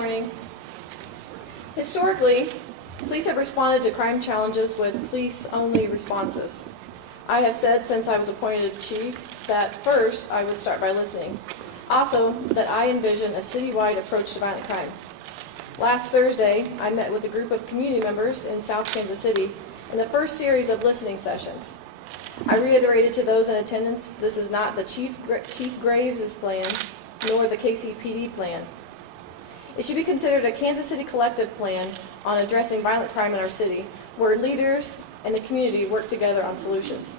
morning. Historically, police have responded to crime challenges with police-only responses. I have said since I was appointed chief that first I would start by listening. Also, that I envision a citywide approach to violent crime. Last Thursday, I met with a group of community members in South Kansas City in the first series of listening sessions. I reiterated to those in attendance, this is not the Chief Graves' plan, nor the KCPD plan. It should be considered a Kansas City collective plan on addressing violent crime in our city, where leaders and the community work together on solutions.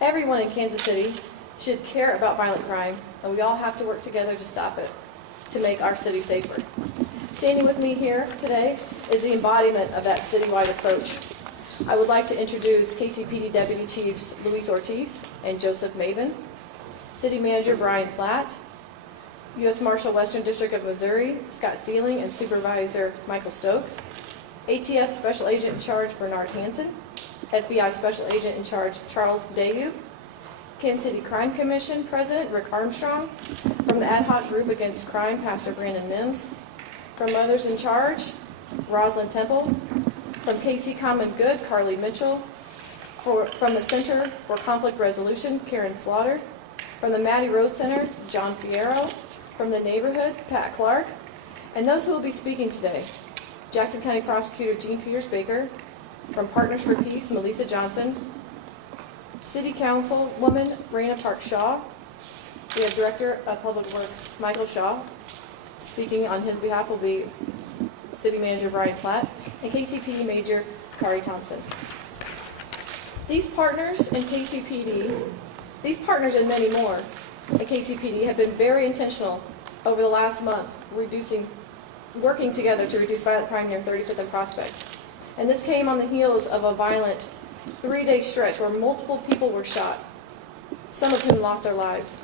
Everyone in Kansas City should care about violent crime, and we all have to work together to stop it, to make our city safer. Standing with me here today is the embodiment of that citywide approach. I would like to introduce KCPD Deputy Chiefs Luis Ortiz and Joseph Maven, City Manager Brian Platt, U.S. Marshal Western District of Missouri Scott Sealing and Supervisor Michael Stokes, ATF Special Agent in Charge Bernard Hansen, FBI Special Agent in Charge Charles Dayu, Kansas City Crime Commission President Rick Armstrong, from the Ad Hoc Group Against Crime Pastor Brandon Mims, from Mothers in Charge Rosalind Temple, from KC Common Good Carly Mitchell, from the Center for Conflict Resolution Karen Slaughter, from the Maddie Road Center John Fierro, from the neighborhood Pat Clark, and those who will be speaking today: Jackson County Prosecutor Jean Petersbaker, from Partners for Peace Melissa Johnson, City Councilwoman Rayna Park Shaw, we have Director of Public Works Michael Shaw. Speaking on his behalf will be City Manager Brian Platt and KCPD Major Kari Thompson. These partners and many more at KCPD have been very intentional over the last month, working together to reduce violent crime near 35th and Prospect. And this came on the heels of a violent 3-day stretch where multiple people were shot, some of whom lost their lives.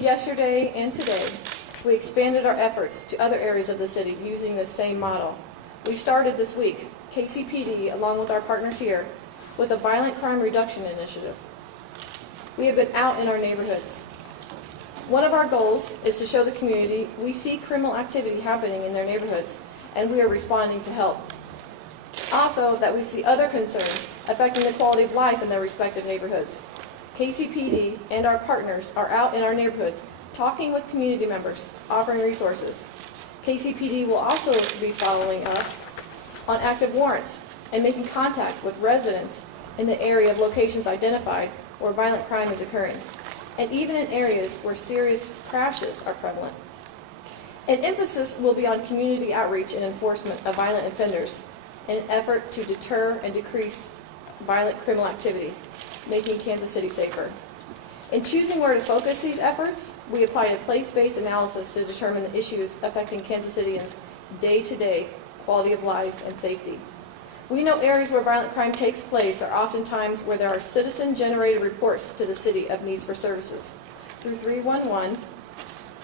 Yesterday and today, we expanded our efforts to other areas of the city using the same model. We started this week, KCPD, along with our partners here, with a violent crime reduction initiative. We have been out in our neighborhoods. One of our goals is to show the community we see criminal activity happening in their neighborhoods, and we are responding to help. Also, that we see other concerns affecting the quality of life in their respective neighborhoods. KCPD and our partners are out in our neighborhoods talking with community members, offering resources. KCPD will also be following up on active warrants and making contact with residents in the area of locations identified where violent crime is occurring, and even in areas where serious crashes are prevalent. An emphasis will be on community outreach and enforcement of violent offenders in an effort to deter and decrease violent criminal activity, making Kansas City safer. In choosing where to focus these efforts, we applied a place-based analysis to determine the issues affecting Kansas Cityans' day-to-day quality of life and safety. We know areas where violent crime takes place are oftentimes where there are citizen-generated reports to the city of needs for services. Through 311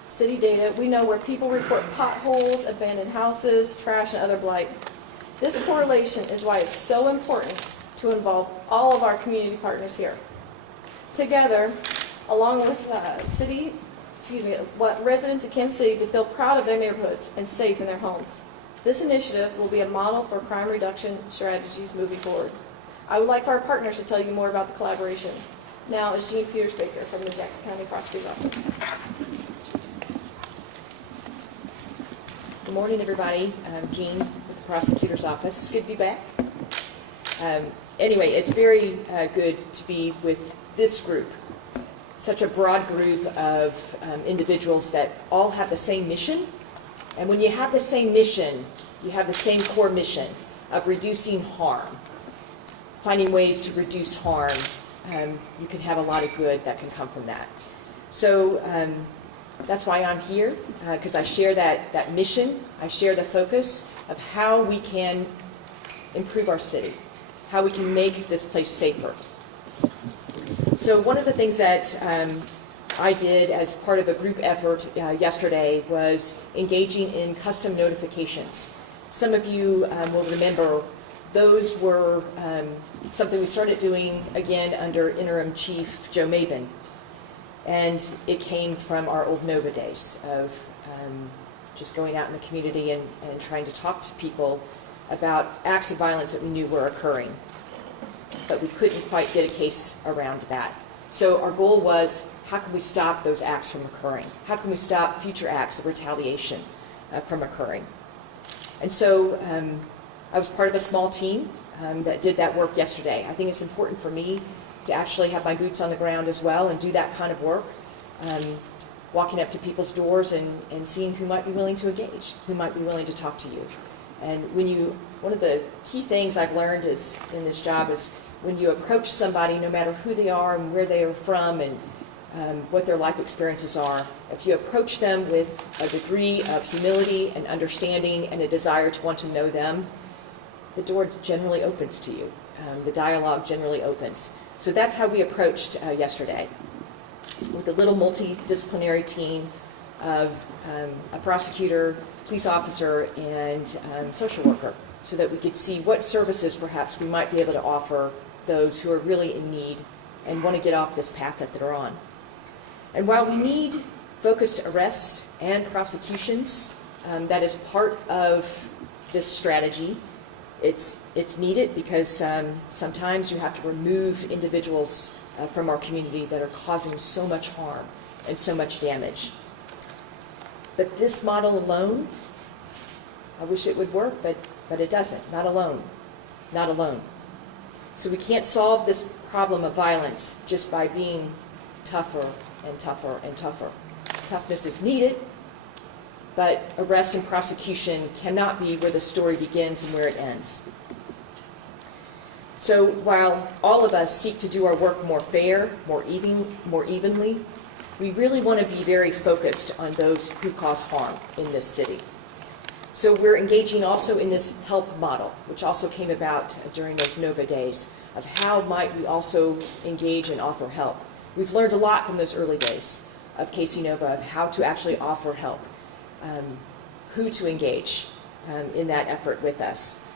city data, we know where people report potholes, abandoned houses, trash, and other blight. This correlation is why it's so important to involve all of our community partners here. Together, along with residents of Kansas City to feel proud of their neighborhoods and safe in their homes. This initiative will be a model for crime reduction strategies moving forward. I would like for our partners to tell you more about the collaboration. Now is Jean Petersbaker from the Jackson County Prosecutor's Office. Good morning, everybody. I'm Jean with the Prosecutor's Office. It's good to be back. Anyway, it's very good to be with this group, such a broad group of individuals that all have the same mission. And when you have the same mission, you have the same core mission of reducing harm, finding ways to reduce harm. You can have a lot of good that can come from that. So that's why I'm here, because I share that mission. I share the focus of how we can improve our city, how we can make this place safer. So one of the things that I did as part of a group effort yesterday was engaging in custom notifications. Some of you will remember those were something we started doing again under Interim Chief Joe Maven. And it came from our old NOVA days of just going out in the community and trying to talk to people about acts of violence that we knew were occurring. But we couldn't quite get a case around that. So our goal was, how can we stop those acts from occurring? How can we stop future acts of retaliation from occurring? And so I was part of a small team that did that work yesterday. I think it's important for me to actually have my boots on the ground as well and do that kind of work, walking up to people's doors and seeing who might be willing to engage, who might be willing to talk to you. And one of the key things I've learned is in this job is when you approach somebody, no matter who they are and where they are from and what their life experiences are, if you approach them with a degree of humility and understanding and a desire to want to know them, the door generally opens to you. The dialogue generally opens. So that's how we approached yesterday, with a little multidisciplinary team of a prosecutor, police officer, and social worker, so that we could see what services perhaps we might be able to offer those who are really in need and want to get off this path that they're on. And while we need focused arrests and prosecutions, that is part of this strategy. It's needed because sometimes you have to remove individuals from our community that are causing so much harm and so much damage. But this model alone, I wish it would work, but it doesn't. Not alone. Not alone. So we can't solve this problem of violence just by being tougher and tougher and tougher. Toughness is needed, but arrest and prosecution cannot be where the story begins and where it ends. So while all of us seek to do our work more fair, more evenly, we really want to be very focused on those who cause harm in this city. So we're engaging also in this help model, which also came about during those NOVA days, of how might we also engage and offer help. We've learned a lot from those early days of KC NOVA, of how to actually offer help, who to engage in that effort with us.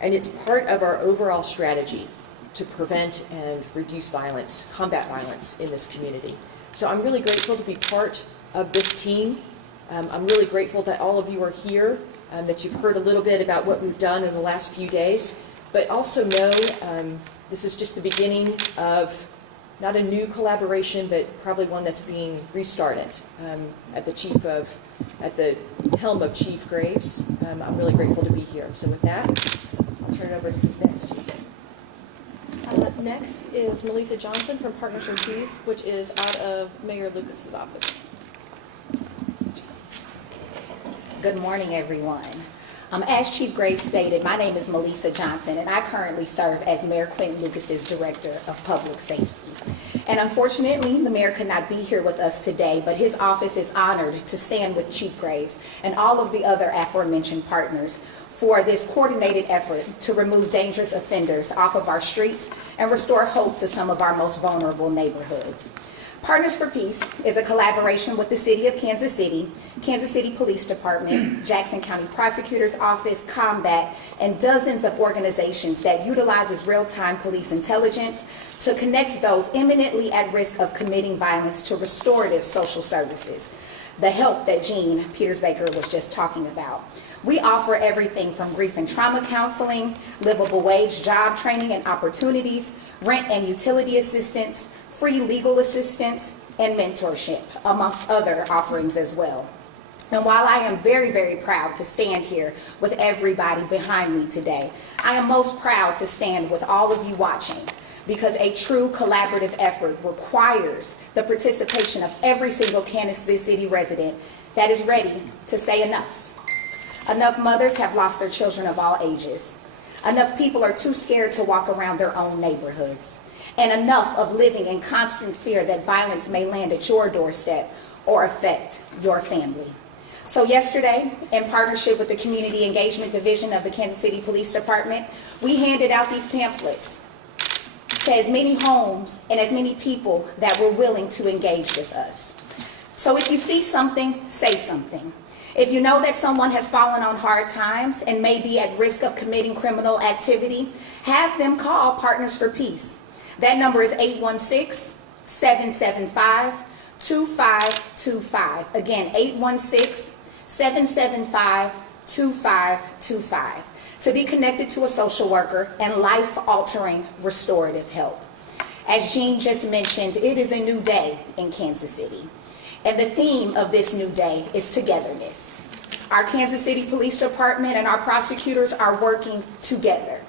And it's part of our overall strategy to prevent and reduce violence, combat violence in this community. So I'm really grateful to be part of this team. I'm really grateful that all of you are here, that you've heard a little bit about what we've done in the last few days, but also know this is just the beginning of not a new collaboration, but probably one that's being restarted at the helm of Chief Graves. I'm really grateful to be here. So with that, I'll turn it over to who's next. Next is Melissa Johnson from Partners for Peace, which is out of Mayor Lucas's office. Good morning, everyone. As Chief Graves stated, my name is Melissa Johnson, and I currently serve as Mayor Quentin Lucas's Director of Public Safety. And unfortunately, the mayor could not be here with us today, but his office is honored to stand with Chief Graves and all of the other aforementioned partners for this coordinated effort to remove dangerous offenders off of our streets and restore hope to some of our most vulnerable neighborhoods. Partners for Peace is a collaboration with the City of Kansas City Police Department, Jackson County Prosecutor's Office, Combat, and dozens of organizations that utilizes real-time police intelligence to connect those imminently at risk of committing violence to restorative social services, the help that Jean Petersbaker was just talking about. We offer everything from grief and trauma counseling, livable wage job training and opportunities, rent and utility assistance, free legal assistance, and mentorship, amongst other offerings as well. And while I am very, very proud to stand here with everybody behind me today, I am most proud to stand with all of you watching, because a true collaborative effort requires the participation of every single Kansas City resident that is ready to say enough. Enough mothers have lost their children of all ages. Enough people are too scared to walk around their own neighborhoods. And enough of living in constant fear that violence may land at your doorstep or affect your family. So yesterday, in partnership with the Community Engagement Division of the Kansas City Police Department, we handed out these pamphlets to as many homes and as many people that were willing to engage with us. So if you see something, say something. If you know that someone has fallen on hard times and may be at risk of committing criminal activity, have them call Partners for Peace. That number is 816-775-2525. Again, 775-2525 to be connected to a social worker and life-altering restorative help. As Jean just mentioned, it is a new day in Kansas City. And the theme of this new day is togetherness. Our Kansas City Police Department and our prosecutors are working together.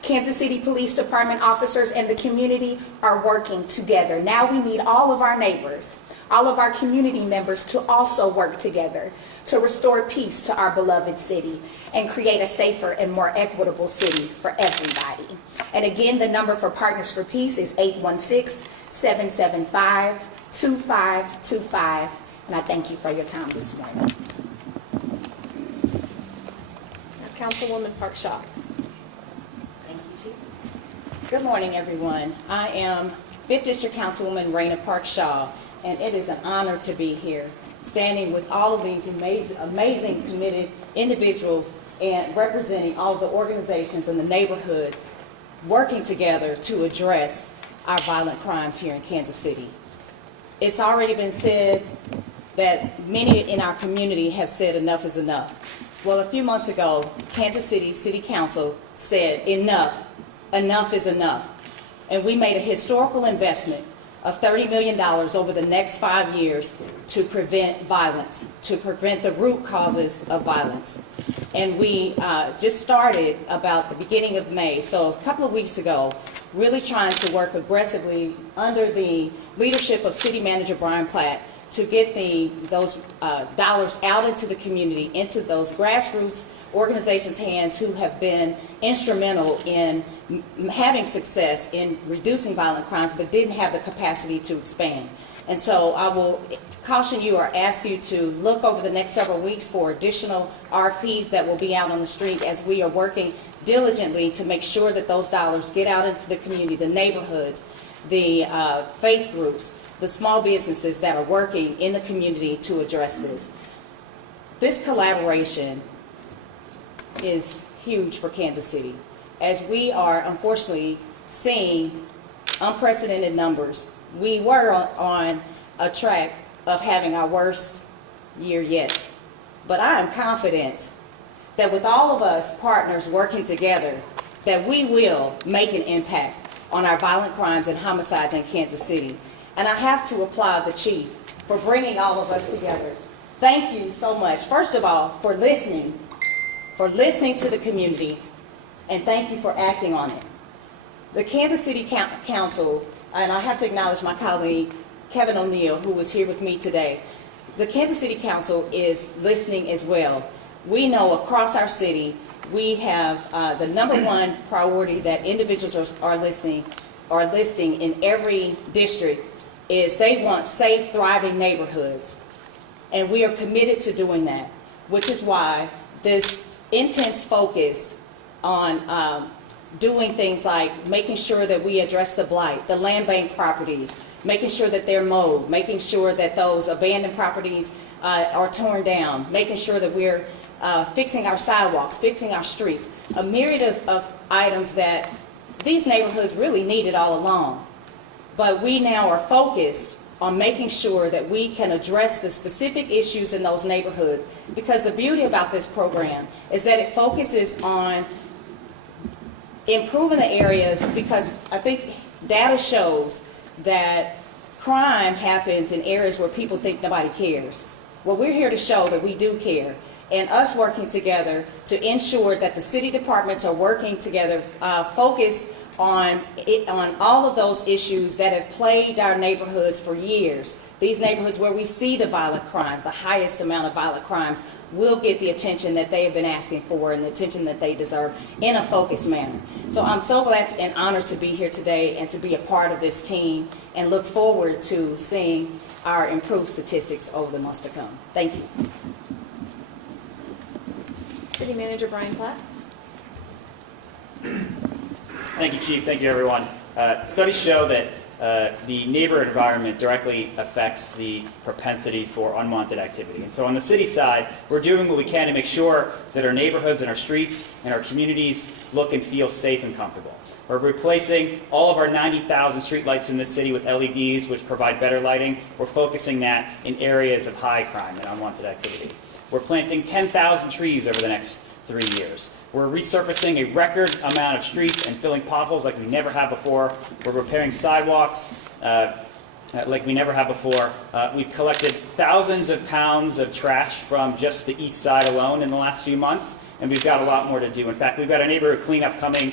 Kansas City Police Department officers and the community are working together. Now we need all of our neighbors, all of our community members to also work together to restore peace to our beloved city and create a safer and more equitable city for everybody. And again, the number for Partners for Peace is 816-775-2525. And I thank you for your time this morning. Now, Councilwoman Park Shaw. Thank you, Chief. Good morning, everyone. I am 5th District Councilwoman Rayna Park Shaw, and it is an honor to be here, standing with all of these amazing committed individuals and representing all of the organizations and the neighborhoods working together to address our violent crimes here in Kansas City. It's already been said that many in our community have said enough is enough. Well, a few months ago, Kansas City City Council said enough is enough. And we made a historical investment of $30 million over the next 5 years to prevent violence, to prevent the root causes of violence. And we just started about the beginning of May, so a couple of weeks ago, really trying to work aggressively under the leadership of City Manager Brian Platt to get those dollars out into the community, into those grassroots organizations' hands who have been instrumental in having success in reducing violent crimes but didn't have the capacity to expand. And so I will caution you or ask you to look over the next several weeks for additional RFPs that will be out on the street as we are working diligently to make sure that those dollars get out into the community, the neighborhoods, the faith groups, the small businesses that are working in the community to address this. This collaboration is huge for Kansas City, as we are unfortunately seeing unprecedented numbers. We were on a track of having our worst year yet, but I am confident that with all of us partners working together, that we will make an impact on our violent crimes and homicides in Kansas City. And I have to applaud the chief for bringing all of us together. Thank you so much, first of all, for listening to the community, and thank you for acting on it. The Kansas City Council, and I have to acknowledge my colleague, Kevin O'Neill, who was here with me today. The Kansas City Council is listening as well. We know across our city, we have the #1 priority that individuals are listing in every district is they want safe, thriving neighborhoods. And we are committed to doing that, which is why this intense focus on doing things like making sure that we address the blight, the land bank properties, making sure that they're mowed, making sure that those abandoned properties are torn down, making sure that we're fixing our sidewalks, fixing our streets, a myriad of items that these neighborhoods really needed all along. But we now are focused on making sure that we can address the specific issues in those neighborhoods, because the beauty about this program is that it focuses on improving the areas, because I think data shows that crime happens in areas where people think nobody cares. Well, we're here to show that we do care, and us working together to ensure that the city departments are working together, focused on all of those issues that have plagued our neighborhoods for years. These neighborhoods where we see the violent crimes, the highest amount of violent crimes, will get the attention that they have been asking for and the attention that they deserve in a focused manner. So I'm so glad and honored to be here today and to be a part of this team, and look forward to seeing our improved statistics over the months to come. Thank you. City Manager Brian Platt. Thank you, Chief. Thank you, everyone. Studies show that the neighborhood environment directly affects the propensity for unwanted activity. And so on the city side, we're doing what we can to make sure that our neighborhoods and our streets and our communities look and feel safe and comfortable. We're replacing all of our 90,000 streetlights in this city with LEDs, which provide better lighting. We're focusing that in areas of high crime and unwanted activity. We're planting 10,000 trees over the next 3 years. We're resurfacing a record amount of streets and filling potholes like we never have before. We're repairing sidewalks like we never have before. We've collected thousands of pounds of trash from just the east side alone in the last few months, and we've got a lot more to do. In fact, we've got a neighborhood cleanup coming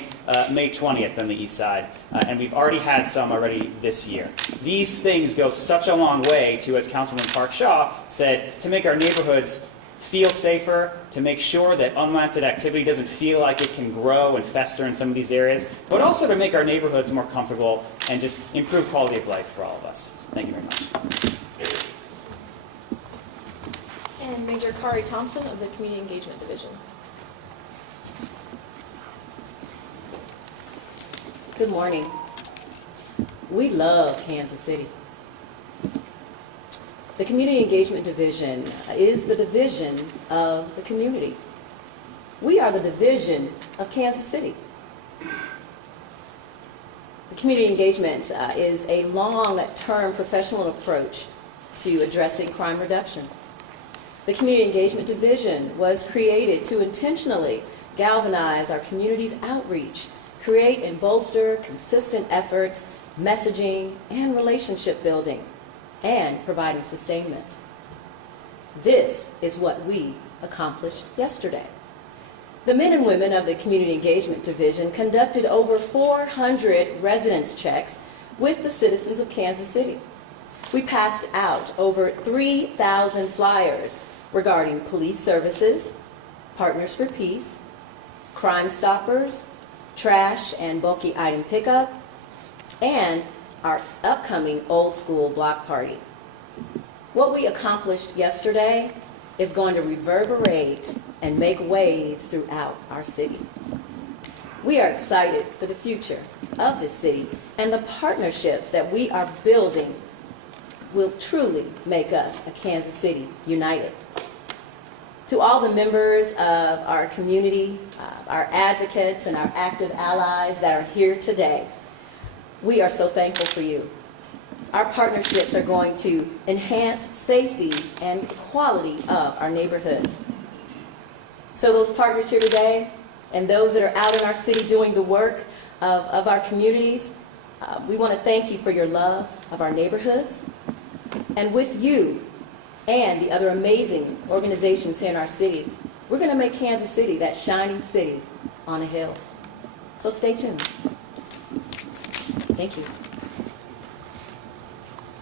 May 20th on the east side, and we've already had some already this year. These things go such a long way to, as Councilman Park Shaw said, to make our neighborhoods feel safer, to make sure that unwanted activity doesn't feel like it can grow and fester in some of these areas, but also to make our neighborhoods more comfortable and just improve quality of life for all of us. Thank you very much. And Major Kari Thompson of the Community Engagement Division. Good morning. We love Kansas City. The Community Engagement Division is the division of the community. We are the division of Kansas City. The Community Engagement is a long-term professional approach to addressing crime reduction. The Community Engagement Division was created to intentionally galvanize our community's outreach, create and bolster consistent efforts, messaging, and relationship building, and providing sustainment. This is what we accomplished yesterday. The men and women of the Community Engagement Division conducted over 400 residence checks with the citizens of Kansas City. We passed out over 3,000 flyers regarding police services, Partners for Peace, Crime Stoppers, trash and bulky item pickup, and our upcoming old school block party. What we accomplished yesterday is going to reverberate and make waves throughout our city. We are excited for the future of this city, and the partnerships that we are building will truly make us a Kansas City united. To all the members of our community, our advocates and our active allies that are here today, we are so thankful for you. Our partnerships are going to enhance safety and quality of our neighborhoods. So those partners here today and those that are out in our city doing the work of our communities, we want to thank you for your love of our neighborhoods. And with you and the other amazing organizations here in our city, we're going to make Kansas City that shining city on a hill. So stay tuned. Thank you.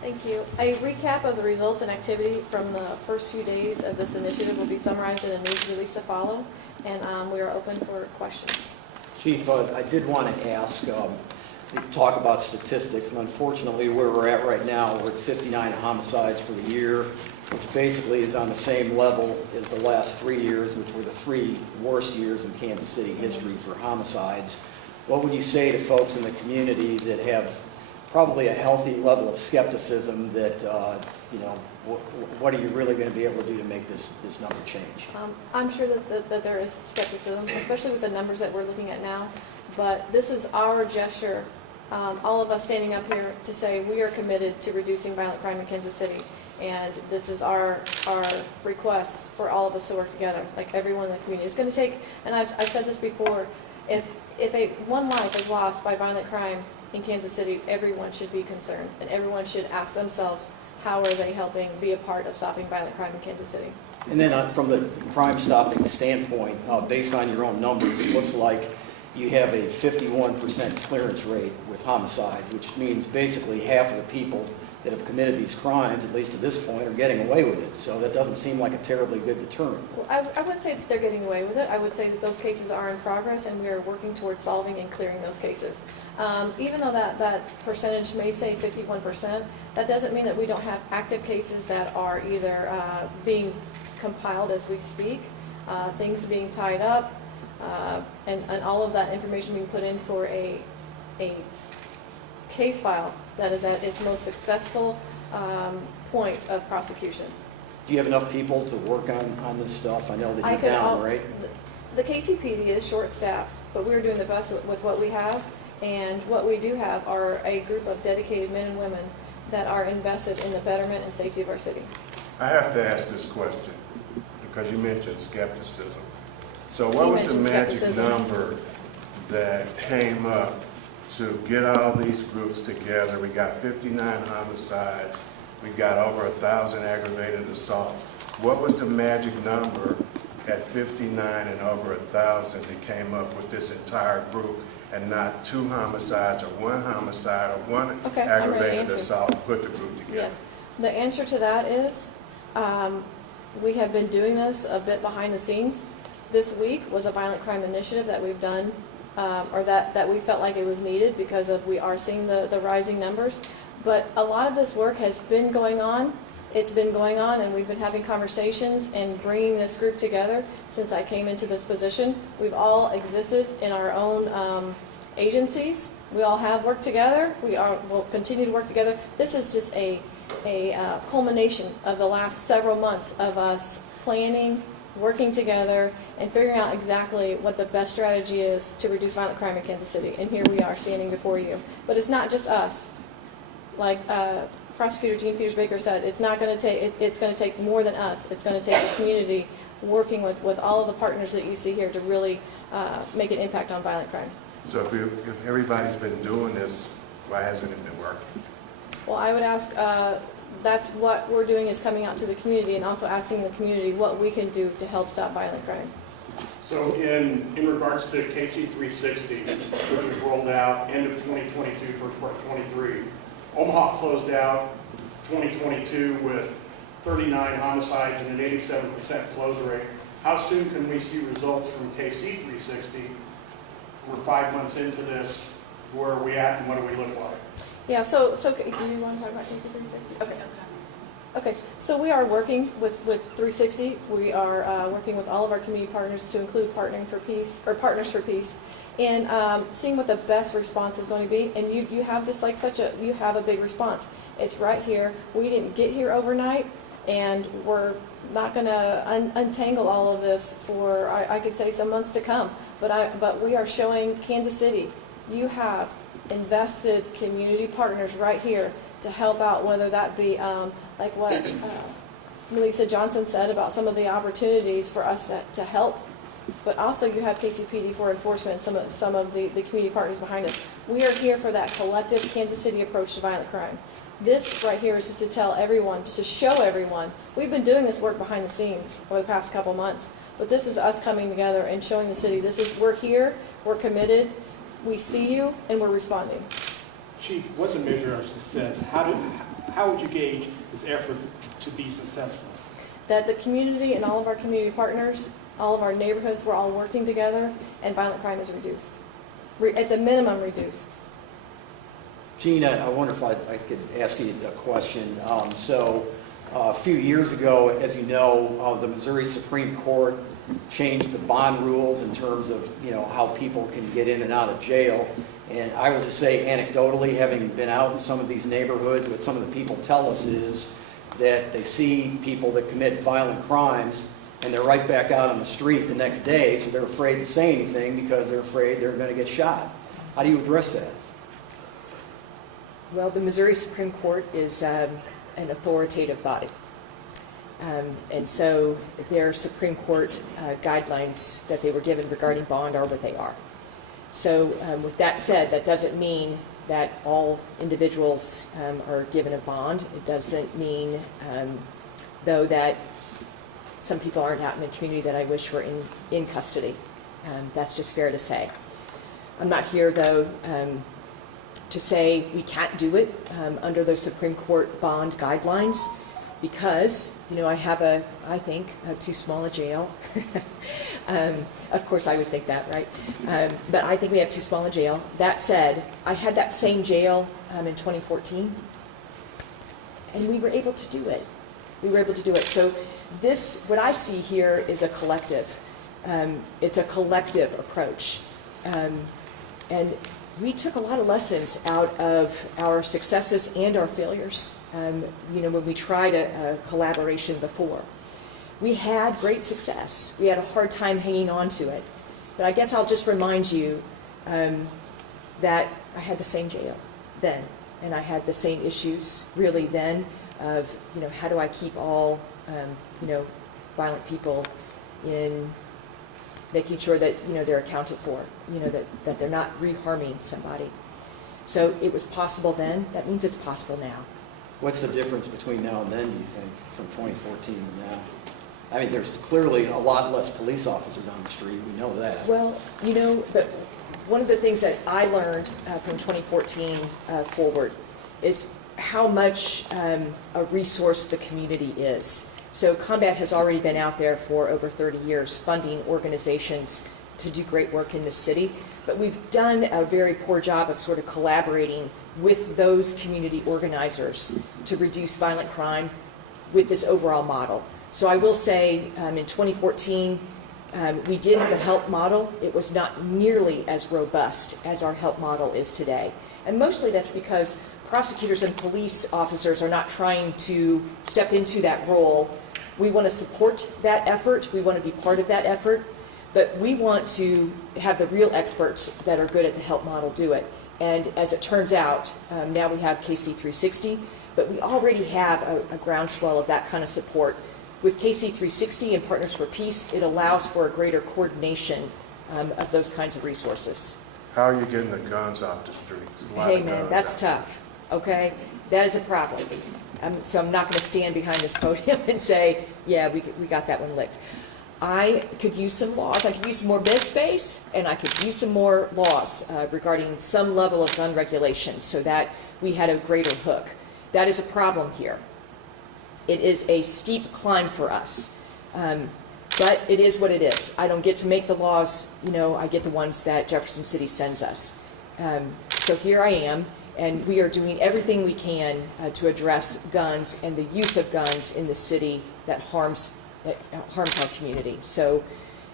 Thank you. A recap of the results and activity from the first few days of this initiative will be summarized in a news release to follow, and we are open for questions. Chief, I did want to ask, we talk about statistics, and unfortunately where we're at right now, we're at 59 homicides for the year, which basically is on the same level as the last 3 years, which were the 3 worst years in Kansas City history for homicides. What would you say to folks in the community that have probably a healthy level of skepticism that, what are you really going to be able to do to make this number change? I'm sure that there is skepticism, especially with the numbers that we're looking at now, but this is our gesture, all of us standing up here to say we are committed to reducing violent crime in Kansas City, and this is our request for all of us to work together, like everyone in the community. It's going to take, and I've said this before, if one life is lost by violent crime in Kansas City, everyone should be concerned, and everyone should ask themselves, how are they helping be a part of stopping violent crime in Kansas City? And then from the crime stopping standpoint, based on your own numbers, it looks like you have a 51% clearance rate with homicides, which means basically half of the people that have committed these crimes, at least to this point, are getting away with it. So that doesn't seem like a terribly good deterrent. Well, I wouldn't say that they're getting away with it. I would say that those cases are in progress, and we are working towards solving and clearing those cases. Even though that percentage may say 51%, that doesn't mean that we don't have active cases that are either being compiled as we speak, things being tied up, and all of that information being put in for a case file that is at its most successful point of prosecution. Do you have enough people to work on this stuff? I know that you're down, right? The KCPD is short-staffed, but we're doing the best with what we have, and what we do have are a group of dedicated men and women that are invested in the betterment and safety of our city. I have to ask this question. The because you mentioned skepticism. So He what was the mentioned magic skepticism. number that came up to get all these groups together? We got 59 homicides. We got over 1,000 aggravated assaults. What was the magic number at 59 and over 1,000 that came up with this entire group and not 2 homicides or 1 homicide or 1 Okay, I'm ready to aggravated answer. assault and put the group together? Yes. The answer to that is, we have been doing this a bit behind the scenes. This week was a violent crime initiative that we've done, or that we felt like it was needed because we are seeing the rising numbers. But a lot of this work has been going on. It's been going on, and we've been having conversations and bringing this group together since I came into this position. We've all existed in our own agencies. We all have worked together. We'll continue to work together. This is just a culmination of the last several months of us planning, working together, and figuring out exactly what the best strategy is to reduce violent crime in Kansas City. And here we are standing before you. But it's not just us. Like Prosecutor Gene Petersbaker said, it's not going to take. It's going to take more than us. It's going to take the community working with all of the partners that you see here to really make an impact on violent crime. So if everybody's been doing this, why hasn't it been working? Well, I would ask. That's what we're doing, is coming out to the community and also asking the community what we can do to help stop violent crime. So in regards to KC 360, which was rolled out end of 2022, first part of 23, Omaha closed out 2022 with 39 homicides and an 87% close rate. How soon can we see results from KC 360? We're 5 months into this. Where are we at and what do we look like? Yeah, so do you want to talk about KC 360? Okay. Okay, so we are working with 360. We are working with all of our community partners to include Partners for Peace, and seeing what the best response is going to be. And you have just like you have a big response. It's right here. We didn't get here overnight, and we're not going to untangle all of this for I could say some months to come. But we are showing Kansas City, you have invested community partners right here to help out, whether that be like what Melissa Johnson said about some of the opportunities for us to help, but also you have KCPD for enforcement, some of the community partners behind us. We are here for that collective Kansas City approach to violent crime. This right here is just to tell everyone, just to show everyone, we've been doing this work behind the scenes over the past couple months, but this is us coming together and showing the city, we're here, we're committed, we see you, and we're responding. Chief, what's a measure of success? How would you gauge this effort to be successful? That the community and all of our community partners, all of our neighborhoods, we're all working together, and violent crime is reduced. At the minimum, reduced. Gina, I wonder if I could ask you a question. A few years ago, as you know, the Missouri Supreme Court changed the bond rules in terms of, how people can get in and out of jail. And I will just say anecdotally, having been out in some of these neighborhoods, what some of the people tell us is that they see people that commit violent crimes and they're right back out on the street the next day, so they're afraid to say anything because they're afraid they're going to get shot. How do you address that? Well, the Missouri Supreme Court is an authoritative body. And so their Supreme Court guidelines that they were given regarding bond are what they are. So with that said, that doesn't mean that all individuals are given a bond. It doesn't mean, though, that some people aren't out in the community that I wish were in custody. That's just fair to say. I'm not here, though, to say we can't do it under the Supreme Court bond guidelines, because, I have I think, too small a jail. Of course, I would think that, right? But I think we have too small a jail. That said, I had that same jail in 2014, and we were able to do it. So what I see here is a collective. It's a collective approach. And we took a lot of lessons out of our successes and our failures, when we tried a collaboration before. We had great success. We had a hard time hanging on to it. But I guess I'll just remind you that I had the same jail then, and I had the same issues really then of, how do I keep all, violent people in making sure that, they're accounted for, that they're not reharming somebody. So it was possible then, that means it's possible now. What's the difference between now and then, do you think, from 2014 to now? I mean, there's clearly a lot less police officers on the street, we know that. Well, but one of the things that I learned from 2014 forward is how much a resource the community is. So Combat has already been out there for over 30 years funding organizations to do great work in the city, but we've done a very poor job of sort of collaborating with those community organizers to reduce violent crime with this overall model. So I will say in 2014, we did have a help model. It was not nearly as robust as our help model is today. And mostly that's because prosecutors and police officers are not trying to step into that role. We want to support that effort. We want to be part of that effort. But we want to have the real experts that are good at the help model do it. And as it turns out, now we have KC360, but we already have a groundswell of that kind of support. With KC360 and Partners for Peace, it allows for a greater coordination of those kinds of resources. How are you getting the guns off the streets? A lot Hey of man, guns that's out. tough, okay? That is a problem. So I'm not going to stand behind this podium and say, yeah, we got that one licked. I could use some laws. I could use some more bed space, and I could use some more laws regarding some level of gun regulation so that we had a greater hook. That is a problem here. It is a steep climb for us, but it is what it is. I don't get to make the laws, I get the ones that Jefferson City sends us. So here I am, and we are doing everything we can to address guns and the use of guns in the city that harms our community. So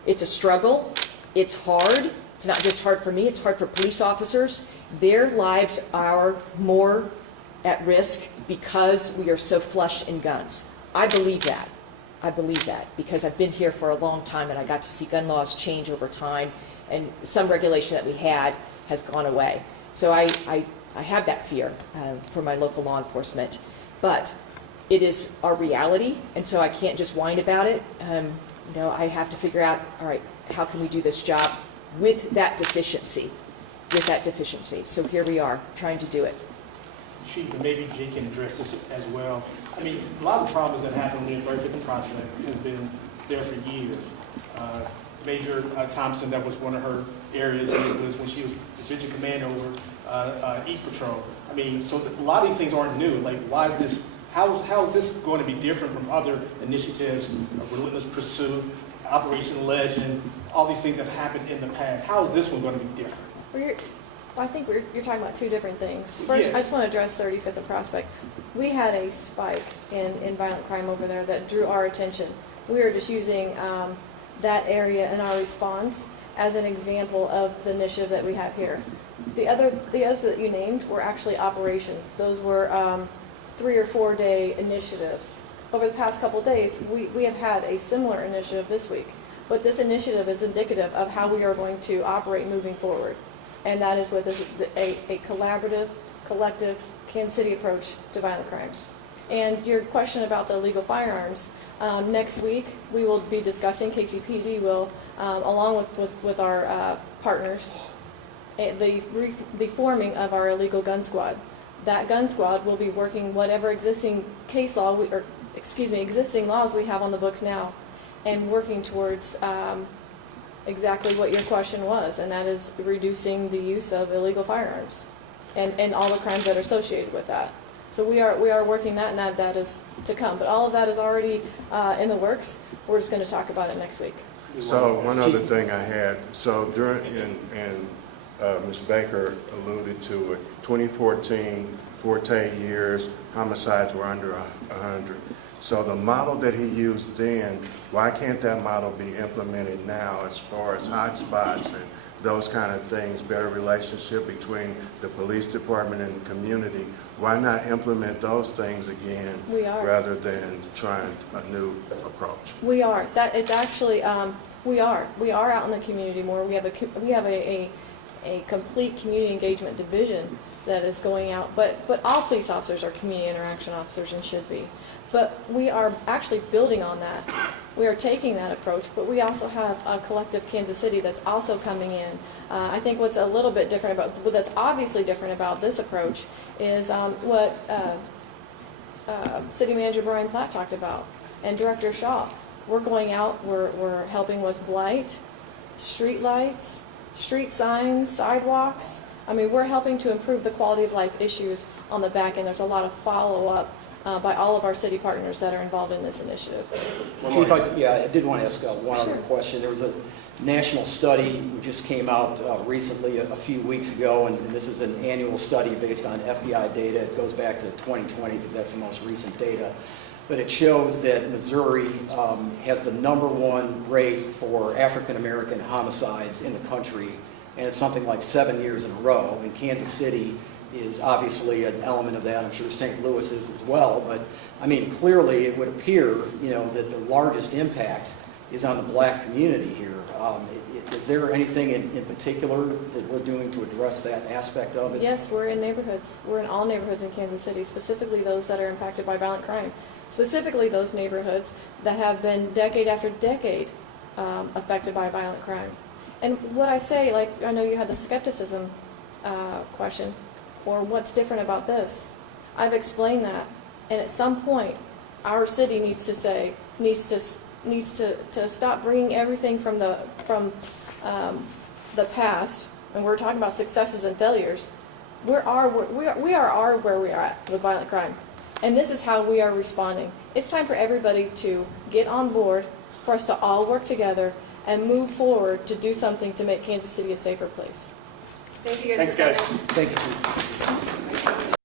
it's a struggle. It's hard. It's not just hard for me. It's hard for police officers. Their lives are more at risk because we are so flush in guns. I believe that. I believe that because I've been here for a long time and I got to see gun laws change over time, and some regulation that we had has gone away. So I have that fear for my local law enforcement, but it is our reality, and so I can't just whine about it. I have to figure out, all right, how can we do this job with that deficiency? So here we are, trying to do it. Chief, and maybe Jay can address this as well. I mean, a lot of the problems that happened in Burkett and Prospect has been there for years. Major Thompson, that was one of her areas, was when she was division commander over East Patrol. I mean, so a lot of these things aren't new. Like, why is this? How is this going to be different from other initiatives, Relentless Pursuit, Operation Legend, all these things that happened in the past? How is this one going to be different? I think you're talking about two different things. First, Yeah. I just want to address 35th and Prospect. We had a spike in violent crime over there that drew our attention. We were just using that area in our response as an example of the initiative that we have here. The others that you named were actually operations. Those were 3 or 4 day initiatives. Over the past couple of days, we have had a similar initiative this week. But this initiative is indicative of how we are going to operate moving forward. And that is with a collaborative, collective, Kansas City approach to violent crime. And your question about the illegal firearms, next week we will be discussing, KCPD will, along with our partners, the forming of our illegal gun squad. That gun squad will be working whatever existing existing laws we have on the books now, and working towards exactly what your question was, and that is reducing the use of illegal firearms and all the crimes that are associated with that. So we are working that, and that is to come. But all of that is already in the works. We're just going to talk about it next week. So one other thing I had, so during, and Ms. Baker alluded to it, 2014, Forte years, homicides were under 100. So the model that he used then, why can't that model be implemented now as far as hot spots and those kind of things, better relationship between the police department and the community? Why not implement those things again We are. rather than trying a new approach? We are. That it's actually we are. We are out in the community more. We have a complete community engagement division that is going out. But all police officers are community interaction officers and should be. But we are actually building on that. we are taking that approach, but we also have a collective Kansas City that's also coming in. I think what's a little bit different about, well, that's obviously different about this approach is what City Manager Brian Platt talked about, and Director Shaw. We're going out, we're helping with blight, street lights, street signs, sidewalks. I mean, we're helping to improve the quality of life issues on the back end. There's a lot of follow-up by all of our city partners that are involved in this initiative. Chief, I did want to ask one other question. There was a national study that just came out recently, a few weeks ago, and this is an annual study based on FBI data. It goes back to 2020 because that's the most recent data. But it shows that Missouri has the #1 rate for African-American homicides in the country, and it's something like 7 years in a row. And Kansas City is obviously an element of that. I'm sure St. Louis is as well. But, I mean, clearly it would appear, that the largest impact is on the black community here. Is there anything in particular that we're doing to address that aspect of it? Yes, we're in neighborhoods. We're in all neighborhoods in Kansas City, specifically those that are impacted by violent crime. Specifically those neighborhoods that have been decade after decade affected by violent crime. And what I say, like, I know you had the skepticism question, or what's different about this. I've explained that, and at some point, our city needs to stop bringing everything from the past, and we're talking about successes and failures. We are where we are at with violent crime, and this is how we are responding. It's time for everybody to get on board, for us to all work together and move forward to do something to make Kansas City a safer place. Thanks, guys. Thank you, Chief.